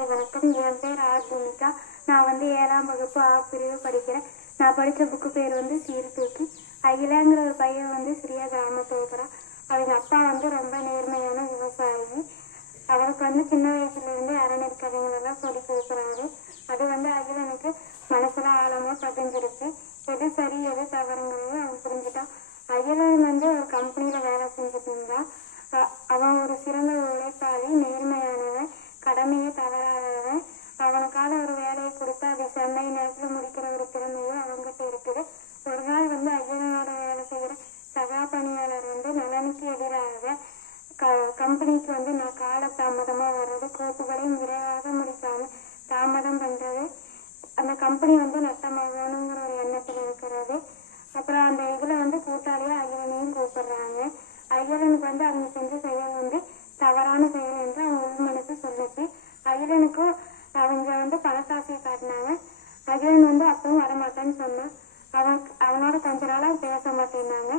காலை வணக்கம். என் பேர் ஆர் பூமிகா. நான் 7ஆம் வகுப்பு ஆ பிரிவு படிக்கிறேன். நான் படித்த புக்கு பேர் சீர்தூக்கி. அகிலாங்கிற ஒரு பையன் சிறிய கிராமத்தில் இருக்கிறான். அவங்க அப்பா ரொம்ப நேர்மையான விவசாயி. அவனுக்கு சின்ன வயசுலேருந்து அறநெற்கதைகளெல்லாம் சொல்லி கொடுக்குறாரு. அது அகிலனுக்கு மனசுல ஆழமா பதிஞ்சிருக்கு. எது சரி எது தவறுங்கிறது அவன் புரிஞ்சுட்டான். அகிலன் ஒரு கம்பெனியில் வேலை செஞ்சுட்டு இருந்தான். அவன் ஒரு சிறந்த உழைப்பாளி, நேர்மையானவன், கடமையை தவறாதவன். அவனுக்கான ஒரு வேலையை கொடுத்து அதை செம்மை நேரத்தில் முடிக்கிற ஒரு திறமையும் அவங்ககிட்ட இருக்குது. ஒரு நாள் அகிலனோட வேலை செய்கிற சகா பணியாளர் நலனுக்கு எதிராக கம்பெனிக்கு நான் காலதாமதமாக வர்றது, கோப்புகளையும் விரைவாக முடிக்காமல் தாமதம் பண்ணுறது, அந்த கம்பெனி நட்டமாகணுங்கிற ஒரு எண்ணத்தில் இருக்கிறது. அப்புறம் அந்த இதில் கூட்டாளியாக அகிலனையும் கூப்பிடுறாங்க. அகிலனுக்கு அவங்க செஞ்ச செயல் தவறான செயல் என்று அவன் உள்மனசு சொல்லுச்சு. அகிலனுக்கும் அவங்க பணத்தாசையை காட்டினாங்க. அகிலன் அப்பவும் வரமாட்டேன்னு சொன்னான். அவனோட கொஞ்ச நாளாக பேச மாட்டேன்னாங்க.